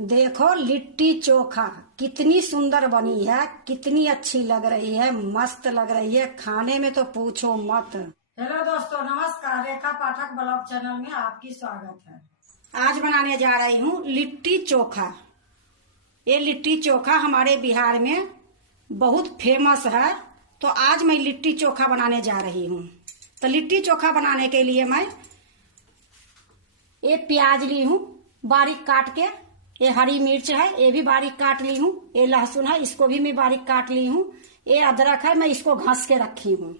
देखो लिट्टी चोखा कितनी सुंदर बनी है, कितनी अच्छी लग रही है, मस्त लग रही है। खाने में तो पूछो मत। हेलो दोस्तों, नमस्कार। रेखा पाठक ब्लॉग चैनल में आपकी स्वागत है। आज बनाने जा रही हूँ लिट्टी चोखा। ये लिट्टी चोखा हमारे बिहार में बहुत फेमस है, तो आज मैं लिट्टी चोखा बनाने जा रही हूँ। तो लिट्टी चोखा बनाने के लिए मैं ये प्याज ली हूँ बारीक काट के, ये हरी मिर्च है ये भी बारीक काट ली हूँ, ये लहसुन है इसको भी मैं बारीक काट ली हूँ, ये अदरक है मैं इसको घस के रखी हूँ,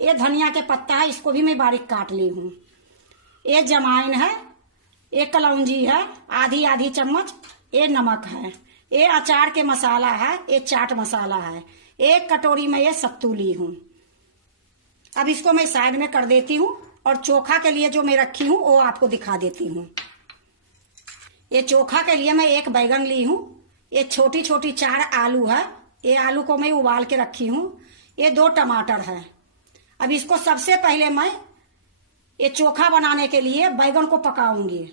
ये धनिया के पत्ता है इसको भी मैं बारीक काट ली हूँ, ये जमाइन है, ये कलौंजी है आधी आधी चम्मच, ये नमक है, ये अचार के मसाला है, ये चाट मसाला है, एक कटोरी में ये सत्तू ली हूँ। अब इसको मैं साइड में कर देती हूँ और चोखा के लिए जो मैं रखी हूँ वो आपको दिखा देती हूँ। ये चोखा के लिए मैं एक बैगन ली हूँ, ये छोटी छोटी 4 आलू है, ये आलू को मैं उबाल के रखी हूँ, ये 2 टमाटर है। अब इसको सबसे पहले मैं ये चोखा बनाने के लिए बैगन को पकाऊंगी।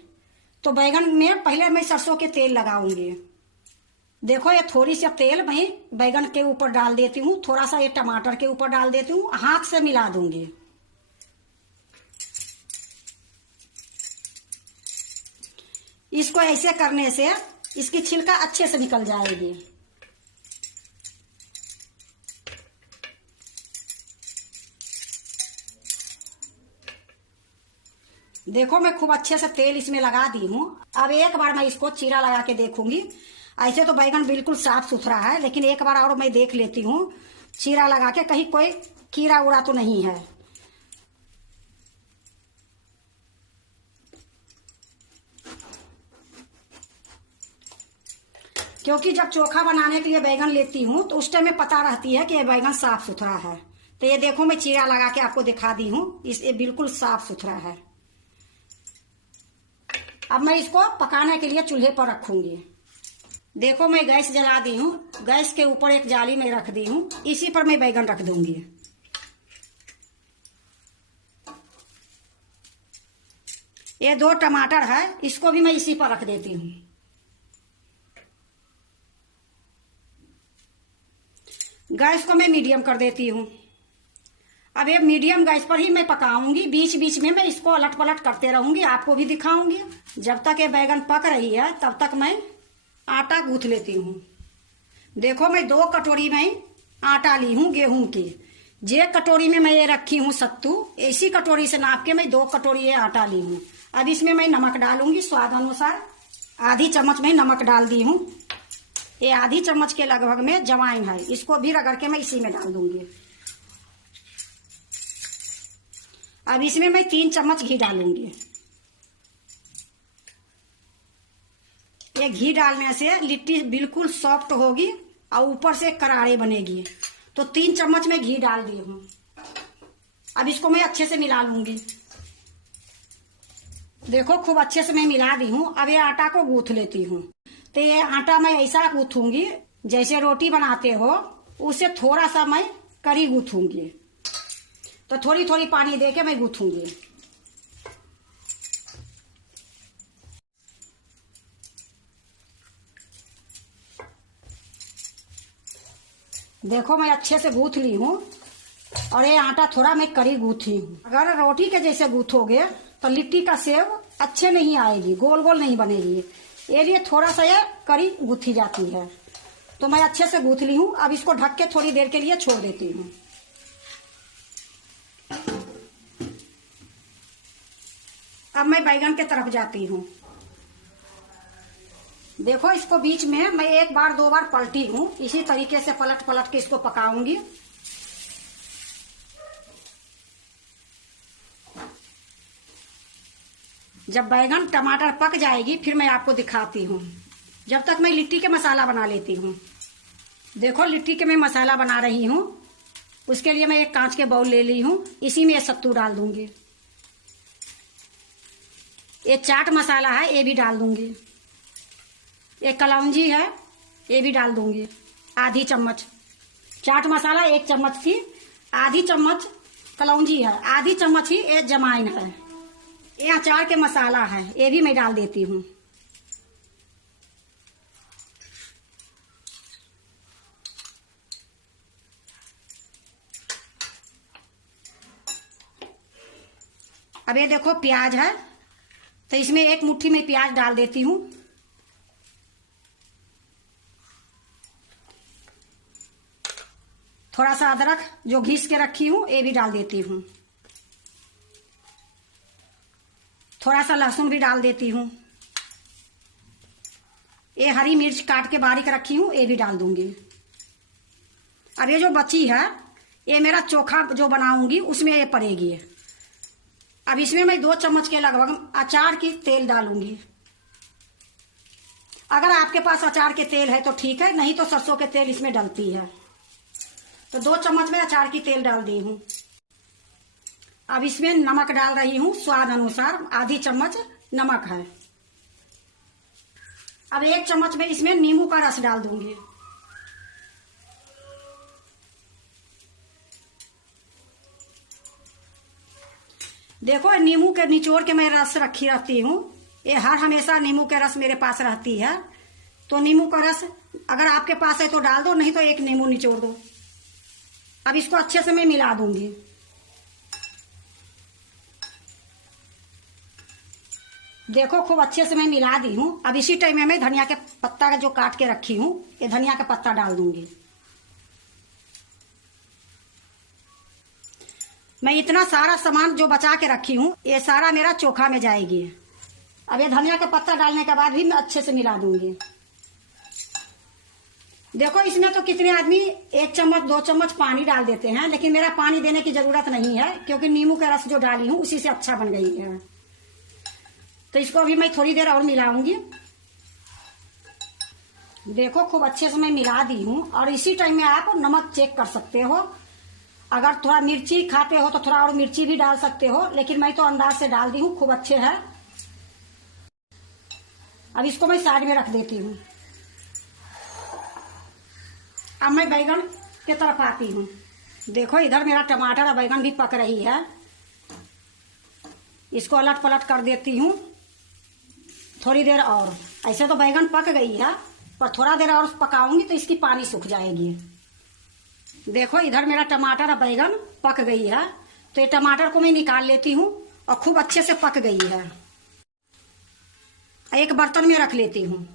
तो बैगन में पहले मैं सरसों के तेल लगाऊंगी। देखो ये थोड़ी सी तेल मैं बैगन के ऊपर डाल देती हूँ, थोड़ा सा ये टमाटर के ऊपर डाल देती हूँ, हाथ से मिला दूंगी। इसको ऐसे करने से इसकी छिलका अच्छे से निकल जाएगी। देखो मैं खूब अच्छे से तेल इसमें लगा दी हूँ। अब एक बार मैं इसको चीरा लगा के देखूंगी। ऐसे तो बैगन बिल्कुल साफ सुथरा है, लेकिन एक बार और मैं देख लेती हूँ चीरा लगा के, कहीं कोई कीड़ा उड़ा तो नहीं है। क्योंकि जब चोखा बनाने के लिए बैगन लेती हूँ तो उस टाइम में पता रहती है कि ये बैगन साफ सुथरा है। तो ये देखो मैं चीरा लगा के आपको दिखा दी हूँ, ये बिल्कुल साफ सुथरा है। अब मैं इसको पकाने के लिए चूल्हे पर रखूंगी। देखो मैं गैस जला दी हूँ, गैस के ऊपर एक जाली में रख दी हूँ, इसी पर मैं बैगन रख दूंगी। ये 2 टमाटर है, इसको भी मैं इसी पर रख देती हूँ। गैस को मैं मीडियम कर देती हूँ। अब ये मीडियम गैस पर ही मैं पकाऊंगी, बीच बीच में मैं इसको अलट पलट करते रहूंगी, आपको भी दिखाऊंगी। जब तक ये बैगन पक रही है तब तक मैं आटा गूंथ लेती हूँ। देखो मैं 2 कटोरी में आटा ली हूँ गेहूं की। जे कटोरी में मैं ये रखी हूँ सत्तू, इसी कटोरी से नाप के मैं 2 कटोरी ये आटा ली हूँ। अब इसमें मैं नमक डालूंगी स्वाद अनुसार, आधी चम्मच में नमक डाल दी हूँ। ये आधी चम्मच के लगभग में जवाइन है, इसको भी रगड़ के मैं इसी में डाल दूंगी। अब इसमें मैं 3 चम्मच घी डालूंगी। ये घी डालने से लिट्टी बिल्कुल सॉफ्ट होगी और ऊपर से करारे बनेगी। तो 3 चम्मच में घी डाल दी हूँ। अब इसको मैं अच्छे से मिला लूंगी। देखो खूब अच्छे से मैं मिला दी हूँ। अब ये आटा को गूंथ लेती हूँ। तो ये आटा मैं ऐसा गूंथूंगी जैसे रोटी बनाते हो, उससे थोड़ा सा मैं करी गूंथूंगी। तो थोड़ी थोड़ी पानी देके मैं गूंथूंगी। देखो मैं अच्छे से गूंथ ली हूँ और ये आटा थोड़ा मैं करी गूंथी हूँ। अगर रोटी के जैसे गूंथोगे तो लिट्टी का सेव अच्छे नहीं आएगी, गोल गोल नहीं बनेगी। ये लिए थोड़ा सा ये करी गूंथी जाती है। तो मैं अच्छे से गूंथ ली हूँ। अब इसको ढक के थोड़ी देर के लिए छोड़ देती हूँ। अब मैं बैगन के तरफ जाती हूँ। देखो इसको बीच में मैं 1 बार 2 बार पलटी हूँ, इसी तरीके से पलट पलट के इसको पकाऊंगी। जब बैगन टमाटर पक जाएगी फिर मैं आपको दिखाती हूँ। जब तक मैं लिट्टी के मसाला बना लेती हूँ। देखो लिट्टी के मैं मसाला बना रही हूँ, उसके लिए मैं एक कांच के बाउल ले ली हूँ, इसी में ये सत्तू डाल दूंगी। ये चाट मसाला है ये भी डाल दूंगी। ये कलौंजी है ये भी डाल दूंगी, आधी चम्मच। चाट मसाला 1 चम्मच थी, आधी चम्मच कलौंजी है, आधी चम्मच ही ये जमाइन है। ये अचार के मसाला है ये भी मैं डाल देती हूँ। अब ये देखो प्याज है, तो इसमें एक मुट्ठी में प्याज डाल देती हूँ। थोड़ा सा अदरक जो घिस के रखी हूँ ये भी डाल देती हूँ। थोड़ा सा लहसुन भी डाल देती हूँ। ये हरी मिर्च काट के बारीक रखी हूँ ये भी डाल दूंगी। अब ये जो बची है ये मेरा चोखा जो बनाऊंगी उसमें ये पड़ेगी। अब इसमें मैं 2 चम्मच के लगभग अचार की तेल डालूंगी। अगर आपके पास अचार के तेल है तो ठीक है, नहीं तो सरसों के तेल इसमें डलती है। तो 2 चम्मच में अचार की तेल डाल दी हूँ। अब इसमें नमक डाल रही हूँ स्वाद अनुसार, आधी चम्मच नमक है। अब 1 चम्मच में इसमें नींबू का रस डाल दूंगी। देखो नींबू के निचोड़ के मैं रस रखी रहती हूँ। ये हर हमेशा नींबू के रस मेरे पास रहती है। तो नींबू का रस अगर आपके पास है तो डाल दो, नहीं तो 1 नींबू निचोड़ दो। अब इसको अच्छे से मैं मिला दूंगी। देखो खूब अच्छे से मैं मिला दी हूँ। अब इसी टाइम में मैं धनिया के पत्ता का जो काट के रखी हूँ ये धनिया का पत्ता डाल दूंगी। मैं इतना सारा सामान जो बचा के रखी हूँ ये सारा मेरा चोखा में जाएगी। अब ये धनिया का पत्ता डालने के बाद भी मैं अच्छे से मिला दूंगी। देखो इसमें तो कितने आदमी 1 चम्मच 2 चम्मच पानी डाल देते हैं, लेकिन मेरा पानी देने की जरूरत नहीं है क्योंकि नींबू का रस जो डाली हूँ उसी से अच्छा बन गई है। तो इसको अभी मैं थोड़ी देर और मिलाऊंगी। देखो खूब अच्छे से मैं मिला दी हूँ। और इसी टाइम में आप नमक चेक कर सकते हो। अगर थोड़ा मिर्ची खाते हो तो थोड़ा और मिर्ची भी डाल सकते हो, लेकिन मैं तो अंदाज से डाल दी हूँ। खूब अच्छे है। अब इसको मैं साइड में रख देती हूँ। अब मैं बैगन की तरफ आती हूँ। देखो इधर मेरा टमाटर और बैगन भी पक रही है। इसको अलट पलट कर देती हूँ थोड़ी देर और। ऐसे तो बैगन पक गई है, पर थोड़ा देर और पकाऊंगी तो इसकी पानी सूख जाएगी। देखो इधर मेरा टमाटर और बैगन पक गई है, तो ये टमाटर को मैं निकाल लेती हूँ और खूब अच्छे से पक गई है। एक बर्तन में रख लेती हूँ।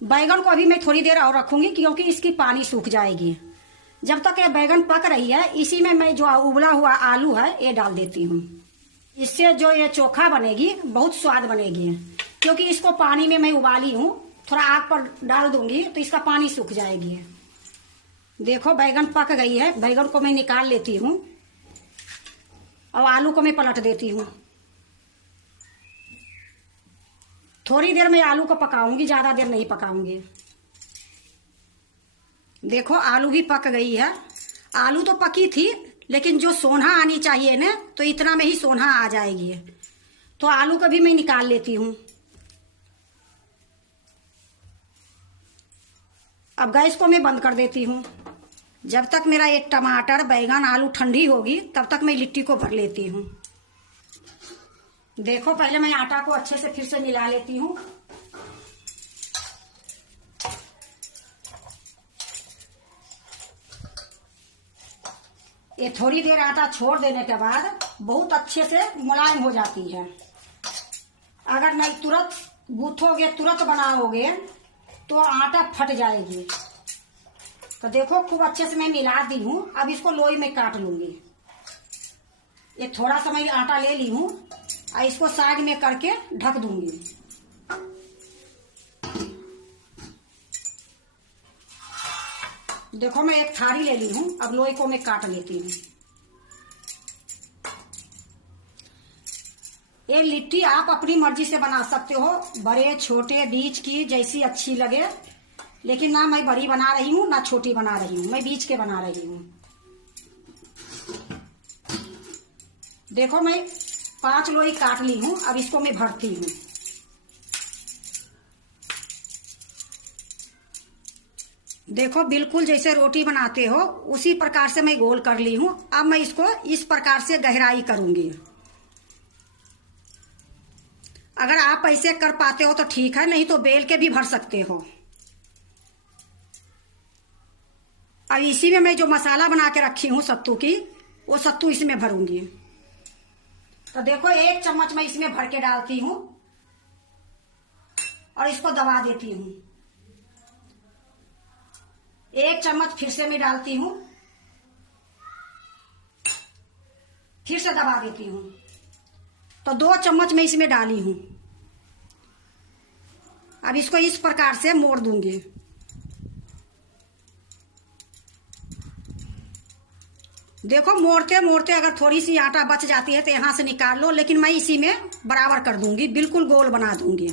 बैगन को अभी मैं थोड़ी देर और रखूंगी क्योंकि इसकी पानी सूख जाएगी। जब तक ये बैगन पक रही है इसी में मैं जो उबला हुआ आलू है ये डाल देती हूँ। इससे जो ये चोखा बनेगी बहुत स्वाद बनेगी, क्योंकि इसको पानी में मैं उबाली हूँ। थोड़ा आग पर डाल दूंगी तो इसका पानी सूख जाएगी। देखो बैगन पक गई है। बैगन को मैं निकाल लेती हूँ और आलू को मैं पलट देती हूँ। थोड़ी देर में आलू को पकाऊंगी, ज्यादा देर नहीं पकाऊंगी। देखो आलू भी पक गई है। आलू तो पकी थी, लेकिन जो सोना आनी चाहिए ना तो इतना में ही सोना आ जाएगी। तो आलू को भी मैं निकाल लेती हूँ। अब गैस को मैं बंद कर देती हूँ। जब तक मेरा ये टमाटर बैगन आलू ठंडी होगी तब तक मैं लिट्टी को भर लेती हूँ। देखो पहले मैं आटा को अच्छे से फिर से मिला लेती हूँ। ये थोड़ी देर आटा छोड़ देने के बाद बहुत अच्छे से मुलायम हो जाती है। अगर नहीं तुरंत गूंथोगे, तुरंत बनाओगे तो आटा फट जाएगी। तो देखो खूब अच्छे से मैं मिला दी हूँ। अब इसको लोई में काट लूंगी। ये थोड़ा सा मैं आटा ले ली हूँ और इसको साइड में करके ढक दूंगी। देखो मैं एक थाली ले ली हूँ। अब लोई को मैं काट लेती हूँ। ये लिट्टी आप अपनी मर्जी से बना सकते हो, बड़े छोटे बीच की जैसी अच्छी लगे, लेकिन ना मैं बड़ी बना रही हूँ ना छोटी बना रही हूँ, मैं बीच के बना रही हूँ। देखो मैं 5 लोई काट ली हूँ। अब इसको मैं भरती हूँ। देखो बिल्कुल जैसे रोटी बनाते हो उसी प्रकार से मैं गोल कर ली हूँ। अब मैं इसको इस प्रकार से गहराई करूंगी। अगर आप ऐसे कर पाते हो तो ठीक है, नहीं तो बेल के भी भर सकते हो। अब इसी में मैं जो मसाला बना के रखी हूँ सत्तू की, वो सत्तू इसमें भरूंगी। तो देखो 1 चम्मच मैं इसमें भर के डालती हूँ और इसको दबा देती हूँ। 1 चम्मच फिर से मैं डालती हूँ, फिर से दबा देती हूँ। तो 2 चम्मच मैं इसमें डाली हूँ। अब इसको इस प्रकार से मोड़ दूंगी। देखो मोड़ते मोड़ते अगर थोड़ी सी आटा बच जाती है तो यहां से निकाल लो, लेकिन मैं इसी में बराबर कर दूंगी, बिल्कुल गोल बना दूंगी।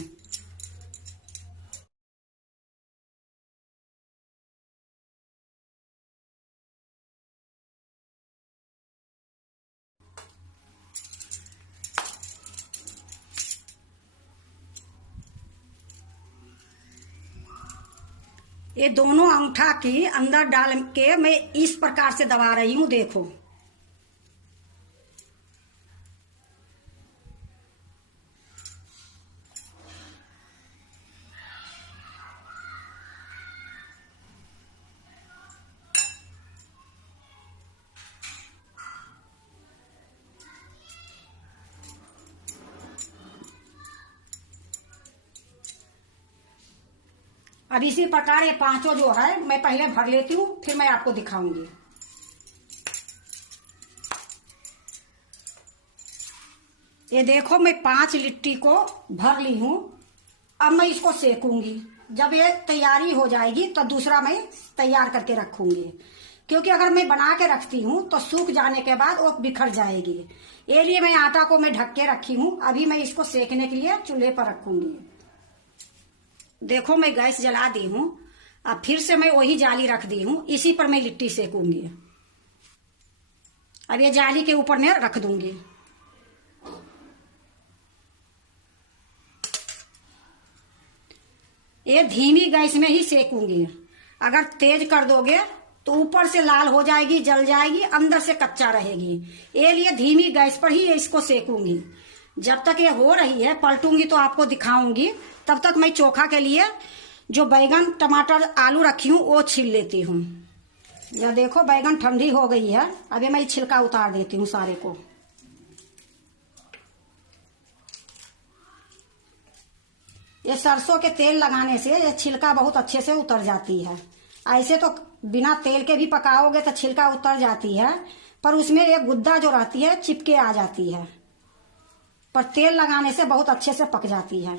ये दोनों अंगूठा की अंदर डाल के मैं इस प्रकार से दबा रही हूं, देखो। अब इसी प्रकार ये 5 जो है मैं पहले भर लेती हूँ, फिर मैं आपको दिखाऊंगी। ये देखो मैं 5 लिट्टी को भर ली हूँ। अब मैं इसको सेकूंगी। जब ये तैयारी हो जाएगी तो दूसरा मैं तैयार करके रखूंगी, क्योंकि अगर मैं बना के रखती हूँ तो सूख जाने के बाद वो बिखर जाएगी। ये लिए मैं आटा को मैं ढक के रखी हूँ। अभी मैं इसको सेकने के लिए चूल्हे पर रखूंगी। देखो मैं गैस जला दी हूँ। अब फिर से मैं वही जाली रख दी हूँ, इसी पर मैं लिट्टी सेकूंगी। अब ये जाली के ऊपर मैं रख दूंगी। ये धीमी गैस में ही सेकूंगी। अगर तेज कर दोगे तो ऊपर से लाल हो जाएगी, जल जाएगी, अंदर से कच्चा रहेगी। ये लिए धीमी गैस पर ही इसको सेकूंगी। जब तक ये हो रही है पलटूंगी तो आपको दिखाऊंगी। तब तक मैं चोखा के लिए जो बैगन टमाटर आलू रखी हूँ वो छील लेती हूँ। यह देखो बैगन ठंडी हो गई है। अभी मैं छिलका उतार देती हूँ सारे को। ये सरसों के तेल लगाने से ये छिलका बहुत अच्छे से उतर जाती है। ऐसे तो बिना तेल के भी पकाओगे तो छिलका उतर जाती है, पर उसमें एक गुद्दा जो रहती है चिपके आ जाती है। पर तेल लगाने से बहुत अच्छे से पक जाती है।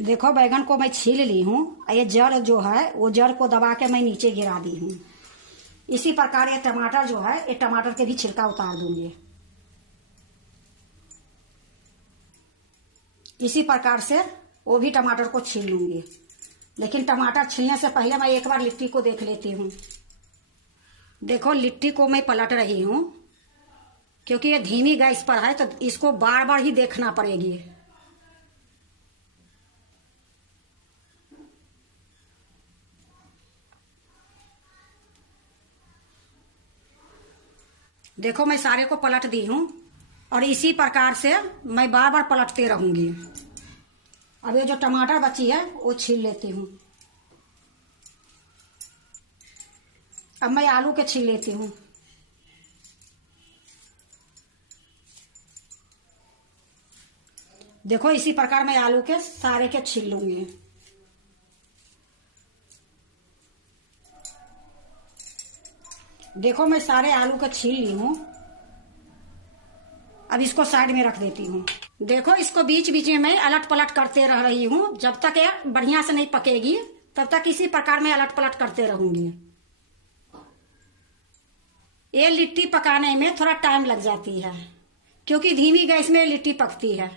देखो बैगन को मैं छील ली हूँ। ये जड़ जो है वो जड़ को दबा के मैं नीचे गिरा दी हूँ। इसी प्रकार ये टमाटर जो है ये टमाटर के भी छिलका उतार दूंगी। इसी प्रकार से वो भी टमाटर को छील लूंगी। लेकिन टमाटर छीलने से पहले मैं एक बार लिट्टी को देख लेती हूँ। देखो लिट्टी को मैं पलट रही हूँ, क्योंकि ये धीमी गैस पर है तो इसको बार बार ही देखना पड़ेगी। देखो मैं सारे को पलट दी हूँ और इसी प्रकार से मैं बार बार पलटते रहूंगी। अब ये जो टमाटर बची है वो छील लेती हूँ। अब मैं आलू के छील लेती हूँ। देखो इसी प्रकार मैं आलू के सारे के छील लूंगी। देखो मैं सारे आलू को छील ली हूँ। अब इसको साइड में रख देती हूँ। देखो इसको बीच बीच में मैं अलट पलट करते रह रही हूँ। जब तक ये बढ़िया से नहीं पकेगी तब तक इसी प्रकार मैं अलट पलट करते रहूंगी। ये लिट्टी पकाने में थोड़ा टाइम लग जाती है, क्योंकि धीमी गैस में लिट्टी पकती है।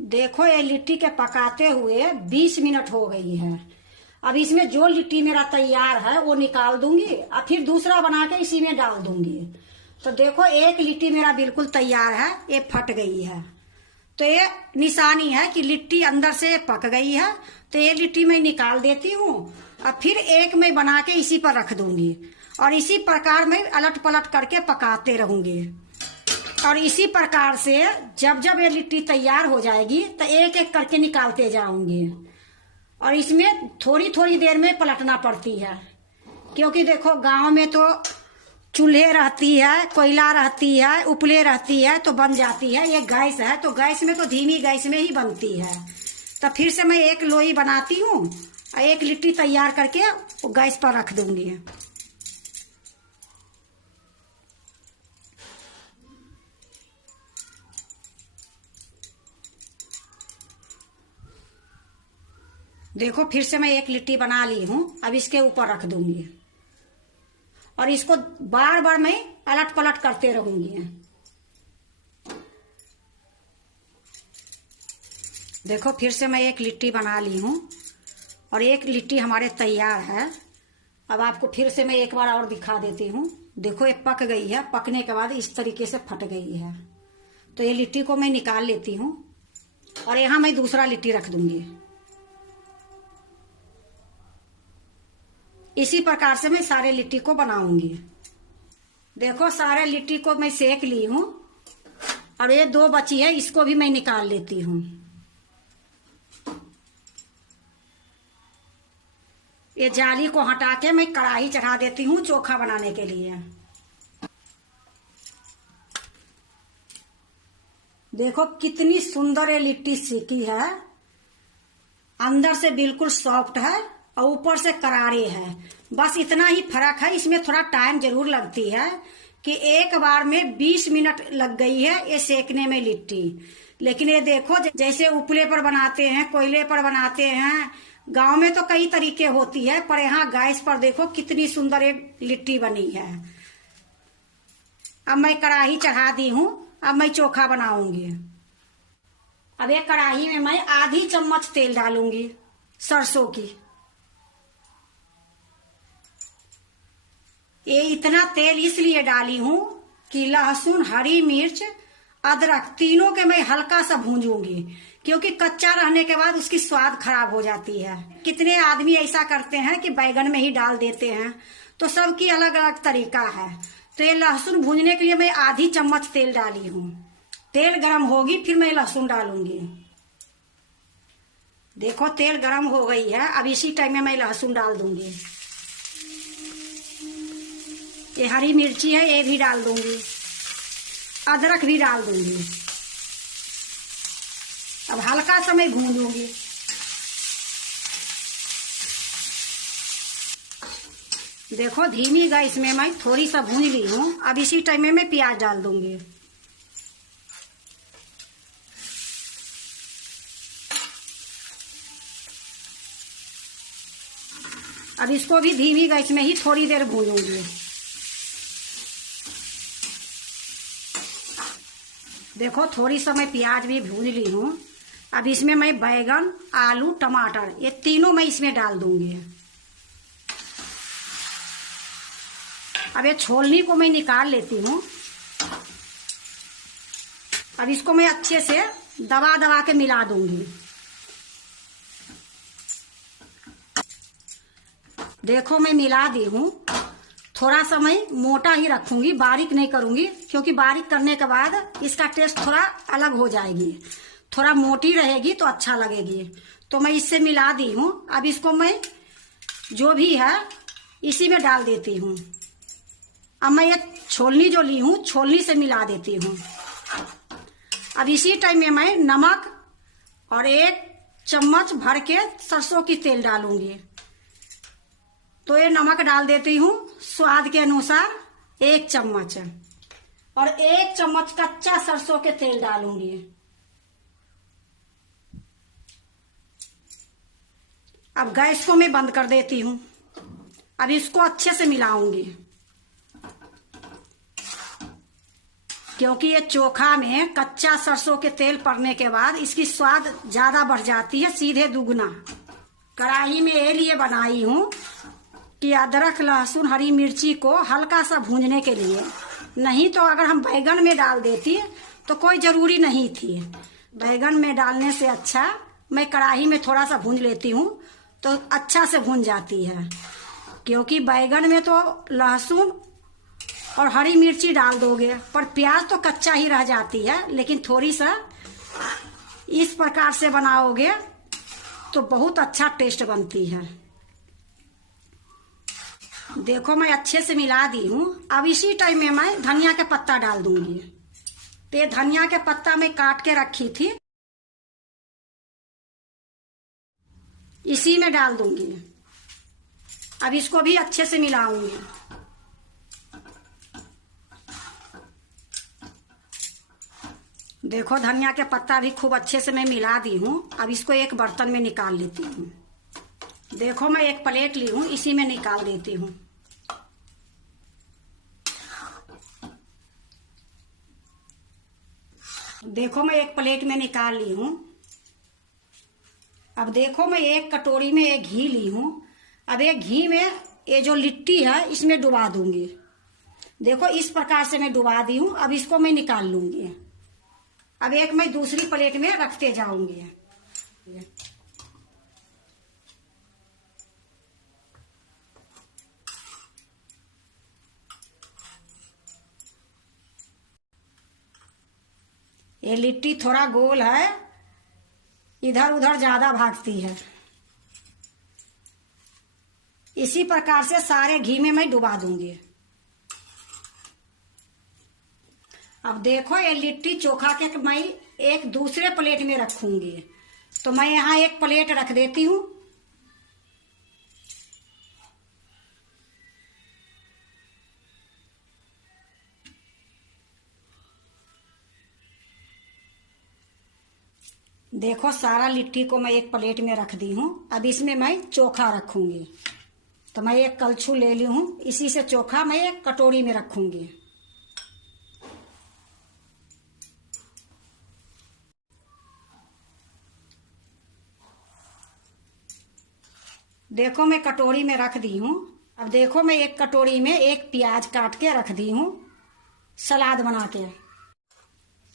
देखो ये लिट्टी के पकाते हुए 20 मिनट हो गई है। अब इसमें जो लिट्टी मेरा तैयार है वो निकाल दूंगी और फिर दूसरा बना के इसी में डाल दूंगी। तो देखो एक लिट्टी मेरा बिल्कुल तैयार है, ये फट गई है। तो ये निशानी है कि लिट्टी अंदर से पक गई है। तो ये लिट्टी मैं निकाल देती हूँ और फिर एक मैं बना के इसी पर रख दूंगी और इसी प्रकार मैं अलट पलट करके पकाते रहूंगी। और इसी प्रकार से जब जब ये लिट्टी तैयार हो जाएगी तो एक एक करके निकालते जाऊंगी। और इसमें थोड़ी थोड़ी देर में पलटना पड़ती है, क्योंकि देखो गांव में तो चूल्हे रहती है, कोयला रहती है, उपले रहती है तो बन जाती है। ये गैस है तो गैस में तो धीमी गैस में ही बनती है। तो फिर से मैं एक लोई बनाती हूँ और एक लिट्टी तैयार करके वो गैस पर रख दूंगी। देखो फिर से मैं एक लिट्टी बना ली हूँ, अब इसके ऊपर रख दूंगी और इसको बार बार मैं अलट पलट करते रहूंगी। देखो फिर से मैं एक लिट्टी बना ली हूँ और एक लिट्टी हमारे तैयार है। अब आपको फिर से मैं एक बार और दिखा देती हूँ। देखो ये पक गई है, पकने के बाद इस तरीके से फट गई है। तो ये लिट्टी को मैं निकाल लेती हूँ और यहाँ मैं दूसरा लिट्टी रख दूंगी। इसी प्रकार से मैं सारे लिट्टी को बनाऊंगी। देखो सारे लिट्टी को मैं सेक ली हूँ और ये दो बची है, इसको भी मैं निकाल लेती हूँ। ये जाली को हटा के मैं कढ़ाई चढ़ा देती हूँ चोखा बनाने के लिए। देखो कितनी सुंदर ये लिट्टी सेकी है, अंदर से बिल्कुल सॉफ्ट है और ऊपर से करारे है। बस इतना ही फर्क है, इसमें थोड़ा टाइम जरूर लगती है कि एक बार में 20 मिनट लग गई है ये सेकने में लिट्टी। लेकिन ये देखो जैसे उपले पर बनाते हैं, कोयले पर बनाते हैं, गांव में तो कई तरीके होती है, पर यहाँ गैस पर देखो कितनी सुंदर एक लिट्टी बनी है। अब मैं कढ़ाई चढ़ा दी हूँ, अब मैं चोखा बनाऊंगी। अब ये कढ़ाई में मैं आधी चम्मच तेल डालूंगी सरसों की। ये इतना तेल इसलिए डाली हूं कि लहसुन, हरी मिर्च, अदरक तीनों के मैं हल्का सा भूंजूंगी, क्योंकि कच्चा रहने के बाद उसकी स्वाद खराब हो जाती है। कितने आदमी ऐसा करते हैं कि बैगन में ही डाल देते हैं, तो सबकी अलग अलग तरीका है। तो ये लहसुन भूनने के लिए मैं आधी चम्मच तेल डाली हूँ। तेल गरम होगी फिर मैं लहसुन डालूंगी। देखो तेल गरम हो गई है, अब इसी टाइम में मैं लहसुन डाल दूंगी। ये हरी मिर्ची है ये भी डाल दूंगी, अदरक भी डाल दूंगी। अब हल्का सा मैं भूनूंगी। देखो धीमी गैस में मैं थोड़ी सा भून ली हूँ। अब इसी टाइम में मैं प्याज डाल दूंगी। अब इसको भी धीमी गैस में ही थोड़ी देर भूनूंगी। देखो थोड़ी सा मैं प्याज भी भून ली हूँ। अब इसमें मैं बैगन, आलू, टमाटर ये तीनों मैं इसमें डाल दूंगी। अब ये छोलनी को मैं निकाल लेती हूँ। अब इसको मैं अच्छे से दबा दबा के मिला दूंगी। देखो मैं मिला दी हूँ। थोड़ा सा मैं मोटा ही रखूंगी, बारीक नहीं करूंगी, क्योंकि बारीक करने के बाद इसका टेस्ट थोड़ा अलग हो जाएगी। थोड़ा मोटी रहेगी तो अच्छा लगेगी। तो मैं इससे मिला दी हूँ। अब इसको मैं जो भी है इसी में डाल देती हूँ। अब मैं ये छोलनी जो ली हूँ छोलनी से मिला देती हूँ। अब इसी टाइम में मैं नमक और 1 चम्मच भर के सरसों की तेल डालूंगी। तो ये नमक डाल देती हूँ स्वाद के अनुसार 1 चम्मच, और 1 चम्मच कच्चा सरसों के तेल डालूंगी। अब गैस को मैं बंद कर देती हूँ। अब इसको अच्छे से मिलाऊंगी, क्योंकि ये चोखा में कच्चा सरसों के तेल पड़ने के बाद इसकी स्वाद ज्यादा बढ़ जाती है, सीधे दुगना। कढ़ाई में ये लिए बनाई हूँ कि अदरक, लहसुन, हरी मिर्ची को हल्का सा भूनने के लिए। नहीं तो अगर हम बैगन में डाल देती तो कोई जरूरी नहीं थी। बैगन में डालने से अच्छा मैं कढ़ाई में थोड़ा सा भून लेती हूँ तो अच्छा से भून जाती है, क्योंकि बैगन में तो लहसुन और हरी मिर्ची डाल दोगे पर प्याज तो कच्चा ही रह जाती है। लेकिन थोड़ी सा इस प्रकार से बनाओगे तो बहुत अच्छा टेस्ट बनती है। देखो मैं अच्छे से मिला दी हूँ। अब इसी टाइम में मैं धनिया के पत्ता डाल दूंगी। तो ये धनिया के पत्ता मैं काट के रखी थी, इसी में डाल दूंगी। अब इसको भी अच्छे से मिलाऊंगी। देखो धनिया के पत्ता भी खूब अच्छे से मैं मिला दी हूँ। अब इसको एक बर्तन में निकाल लेती हूँ। देखो मैं एक प्लेट ली हूँ, इसी में निकाल देती हूँ। देखो मैं एक प्लेट में निकाल ली हूँ। अब देखो मैं एक कटोरी में एक घी ली हूँ। अब एक घी में ये जो लिट्टी है इसमें डुबा दूंगी। देखो इस प्रकार से मैं डुबा दी हूँ। अब इसको मैं निकाल लूंगी। अब एक मैं दूसरी प्लेट में रखते जाऊंगी। ये लिट्टी थोड़ा गोल है, इधर उधर ज्यादा भागती है। इसी प्रकार से सारे घी में मैं डुबा दूंगी। अब देखो ये लिट्टी चोखा के मैं एक दूसरे प्लेट में रखूंगी। तो मैं यहाँ एक प्लेट रख देती हूँ। देखो सारा लिट्टी को मैं एक प्लेट में रख दी हूँ। अब इसमें मैं चोखा रखूंगी। तो मैं एक कलछू ले ली हूँ, इसी से चोखा मैं एक कटोरी में रखूंगी। देखो मैं कटोरी में रख दी हूँ। अब देखो मैं एक कटोरी में एक प्याज काट के रख दी हूँ, सलाद बना के।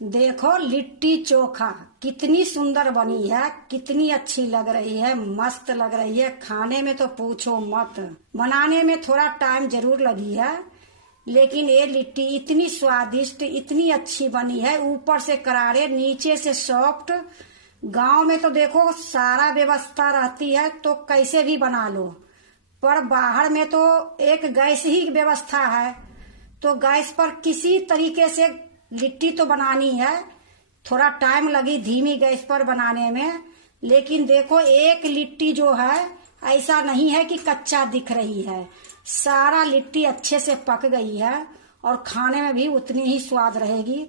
देखो लिट्टी चोखा कितनी सुंदर बनी है, कितनी अच्छी लग रही है, मस्त लग रही है। खाने में तो पूछो मत। बनाने में थोड़ा टाइम जरूर लगी है, लेकिन ये लिट्टी इतनी स्वादिष्ट, इतनी अच्छी बनी है। ऊपर से करारे, नीचे से सॉफ्ट। गांव में तो देखो सारा व्यवस्था रहती है तो कैसे भी बना लो, पर बाहर में तो एक गैस ही व्यवस्था है। तो गैस पर किसी तरीके से लिट्टी तो बनानी है। थोड़ा टाइम लगी धीमी गैस पर बनाने में, लेकिन देखो एक लिट्टी जो है ऐसा नहीं है कि कच्चा दिख रही है। सारा लिट्टी अच्छे से पक गई है और खाने में भी उतनी ही स्वाद रहेगी।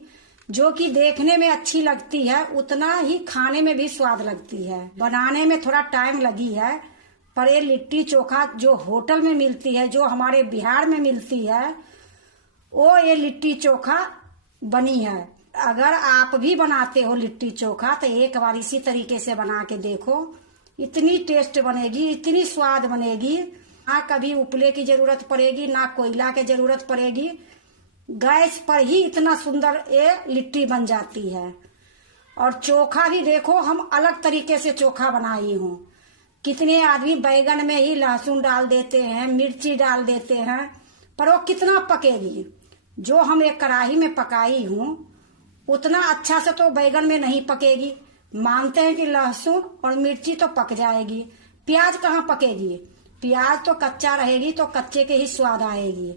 जो कि देखने में अच्छी लगती है उतना ही खाने में भी स्वाद लगती है। बनाने में थोड़ा टाइम लगी है, पर ये लिट्टी चोखा जो होटल में मिलती है, जो हमारे बिहार में मिलती है, वो ये लिट्टी चोखा बनी है। अगर आप भी बनाते हो लिट्टी चोखा तो एक बार इसी तरीके से बना के देखो। इतनी टेस्ट बनेगी, इतनी स्वाद बनेगी। ना कभी उपले की जरूरत पड़ेगी, ना कोयला की जरूरत पड़ेगी। गैस पर ही इतना सुंदर ये लिट्टी बन जाती है। और चोखा भी देखो हम अलग तरीके से चोखा बनाई हूँ। कितने आदमी बैगन में ही लहसुन डाल देते हैं, मिर्ची डाल देते हैं, पर वो कितना पकेगी। जो हम एक कढ़ाई में पकाई हूँ उतना अच्छा से तो बैगन में नहीं पकेगी। मानते हैं कि लहसुन और मिर्ची तो पक जाएगी, प्याज कहाँ पकेगी। प्याज तो कच्चा रहेगी तो कच्चे के ही स्वाद आएगी।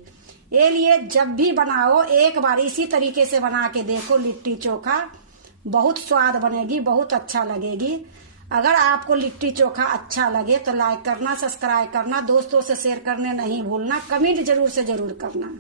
ये लिए जब भी बनाओ एक बार इसी तरीके से बना के देखो लिट्टी चोखा। बहुत स्वाद बनेगी, बहुत अच्छा लगेगी। अगर आपको लिट्टी चोखा अच्छा लगे तो लाइक करना, सब्सक्राइब करना, दोस्तों से शेयर करने नहीं भूलना, कमेंट जरूर से जरूर करना।